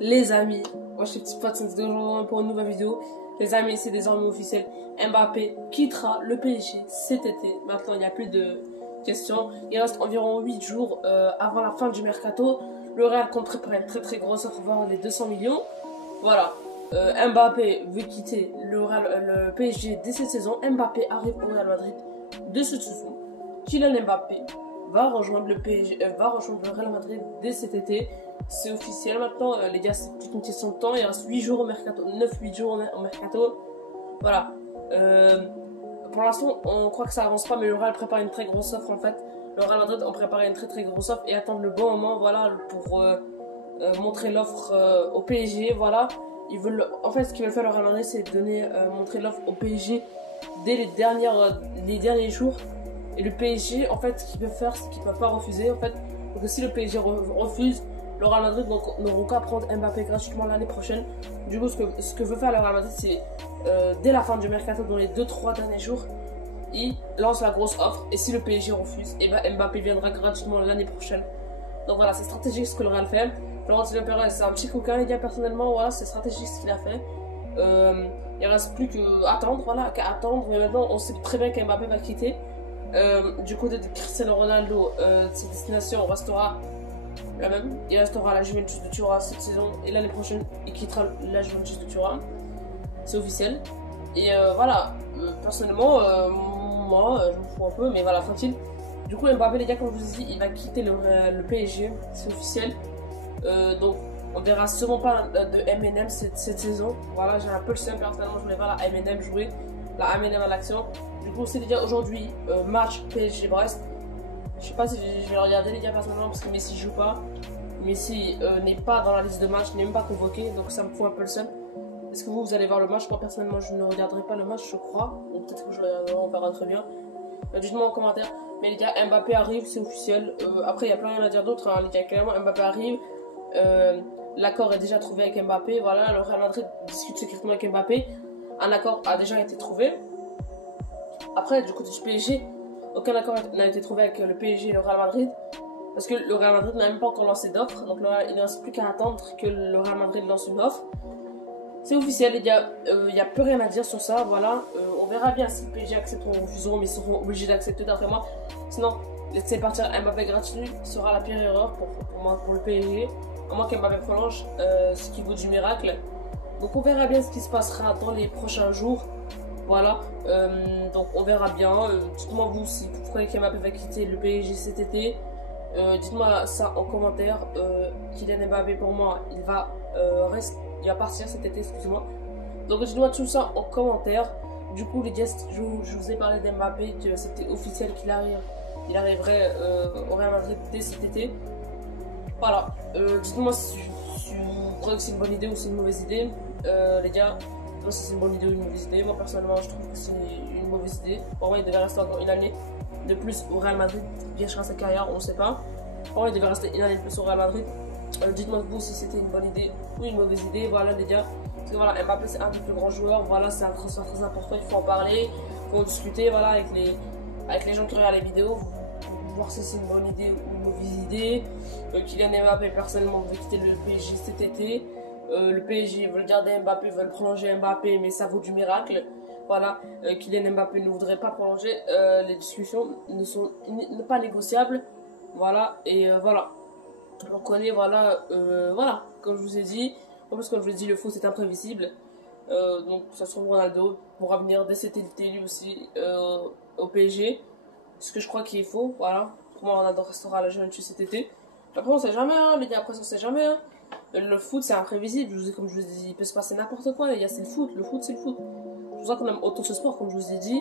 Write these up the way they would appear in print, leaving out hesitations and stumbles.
Les amis, moi je suis petit pote aujourd'hui pour une nouvelle vidéo. Les amis, c'est désormais officiel. Mbappé quittera le PSG cet été. Maintenant, il n'y a plus de questions. Il reste environ 8 jours avant la fin du mercato. Le Real compte préparer une très grosse offre, voir les 200 millions. Voilà. Mbappé veut quitter le PSG dès cette saison. Mbappé arrive au Real Madrid de cette saison. Kylian Mbappé va rejoindre le PSG, va rejoindre le Real Madrid dès cet été. C'est officiel maintenant, les gars, c'est plus une question de temps. Il reste 8 jours au mercato, 9-8 jours au mercato. Voilà. Pour l'instant, on croit que ça avance pas, mais le Real prépare une très grosse offre en fait. Le Real Madrid ont préparé une très grosse offre et attendent le bon moment, voilà, pour montrer l'offre au PSG, voilà. Ils veulent, en fait, ce qu'ils veulent faire le Real Madrid, c'est donner, montrer l'offre au PSG dès les derniers jours. Et le PSG, en fait, ce qu'ils peuvent faire, c'est qu'ils peuvent pas refuser, en fait. Donc si le PSG refuse, le Real Madrid n'auront qu'à prendre Mbappé gratuitement l'année prochaine. Du coup, ce que veut faire le Real Madrid, c'est dès la fin du mercato, dans les 2-3 derniers jours, il lance la grosse offre. Et si le PSG refuse, et ben Mbappé viendra gratuitement l'année prochaine. Donc voilà, c'est stratégique ce que le Real fait. Florentino Pérez, c'est un petit coquin, les gars, personnellement, voilà, c'est stratégique ce qu'il a fait. Il reste plus qu'à attendre, voilà, qu'à attendre. Mais maintenant, on sait très bien qu'Mbappé va quitter. Du côté de Cristiano Ronaldo, sa destination restera la même. Il restera à la Juventus de Turin cette saison et l'année prochaine il quittera la Juventus de Turin. C'est officiel. Et voilà, personnellement, moi je m'en fous un peu, mais voilà, tranquille. Du coup, Mbappé, les gars, comme je vous ai dit, il va quitter le PSG, c'est officiel. Donc, on verra sûrement pas de M&M cette saison. Voilà, j'ai un peu le seum personnellement, je voulais voir la M&M jouer, la M&M à l'action. Du coup, c'est déjà aujourd'hui match PSG Brest. Je sais pas si je vais regarder les gars personnellement parce que Messi joue pas. Messi n'est pas dans la liste de match, n'est même pas convoqué, donc ça me fout un peu le seum. Est-ce que vous allez voir le match? Moi personnellement, je ne regarderai pas le match, je crois. Ou peut-être que je le regarderai, on verra très bien. Dites-moi en commentaire. Mais les gars, Mbappé arrive, c'est officiel. Après, il y a plein rien à dire d'autre. Hein. Les gars, clairement, Mbappé arrive. L'accord est déjà trouvé avec Mbappé. Voilà, le Real Madrid discute secrètement avec Mbappé. Un accord a déjà été trouvé. Après, du côté du PSG, aucun accord n'a été trouvé avec le PSG et le Real Madrid. Parce que le Real Madrid n'a même pas encore lancé d'offre. Donc il ne reste plus qu'à attendre que le Real Madrid lance une offre. C'est officiel, les gars. Il n'y a plus rien à dire sur ça. Voilà. On verra bien si le PSG accepte ou refuseront. Mais ils seront obligés d'accepter d'après moi. Sinon, laisser partir Mbappé gratuit sera la pire erreur pour le PSG. À moins qu'Mbappé prolonge, ce qui vaut du miracle. Donc on verra bien ce qui se passera dans les prochains jours. Voilà, donc on verra bien. Dites-moi vous si vous croyez qu'Mbappé va quitter le PSG cet été. Dites-moi ça en commentaire. Kylian Mbappé pour moi, il va partir cet été, excusez-moi. Donc dites-moi tout ça en commentaire. Du coup les gars, je vous ai parlé d'Mbappé, que c'était officiel qu'il arriverait au Real Madrid dès cet été. Voilà, dites-moi si vous croyez que c'est une bonne idée ou c'est une mauvaise idée, les gars. Si c'est une bonne idée ou une mauvaise idée. Moi personnellement je trouve que c'est une mauvaise idée. Pour moi il devait rester encore une année de plus au Real Madrid, bien sûr à sa carrière, on ne sait pas. Pour moi il devait rester une année de plus au Real Madrid. Dites-moi vous si c'était une bonne idée ou une mauvaise idée. Voilà les gars, parce que voilà, Mbappé c'est un des plus grands joueurs. Voilà, c'est un transfert très important, il faut en parler, il faut en discuter, voilà, avec les gens qui regardent les vidéos pour voir si c'est une bonne idée ou une mauvaise idée. Kylian Mbappé personnellement veut quitter le PSG cet été. Le PSG veut garder Mbappé, veulent prolonger Mbappé, mais ça vaut du miracle. Voilà, Kylian Mbappé ne voudrait pas prolonger. Les discussions ne sont pas négociables. Voilà, et voilà. On connaît, voilà, voilà, comme je vous ai dit. En plus, comme je vous ai dit, le foot c'est imprévisible. Donc, ça se trouve, Ronaldo pourra venir dès cet été lui aussi au PSG. Ce que je crois qu'il est faux, voilà. Pour moi, Ronaldo restera à la Juventus cet été. Après, on sait jamais, hein, les gars, après, on sait jamais, hein. Le foot c'est imprévisible, comme je vous ai dit, il peut se passer n'importe quoi les gars, c'est le foot c'est le foot. C'est pour ça qu'on aime autant ce sport comme je vous ai dit.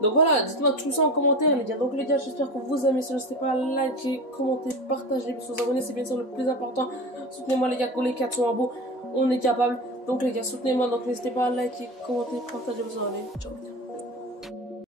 Donc voilà, dites-moi tout ça en commentaire les gars. Donc les gars, j'espère que vous aimez, si n'hésitez pas à liker, commenter, partager, vous abonner, c'est bien sûr le plus important. Soutenez-moi les gars, que les 4 sont en beau, on est capable. Donc les gars, soutenez-moi, donc n'hésitez pas à liker, commenter, partager, vous abonner. Ciao les gars.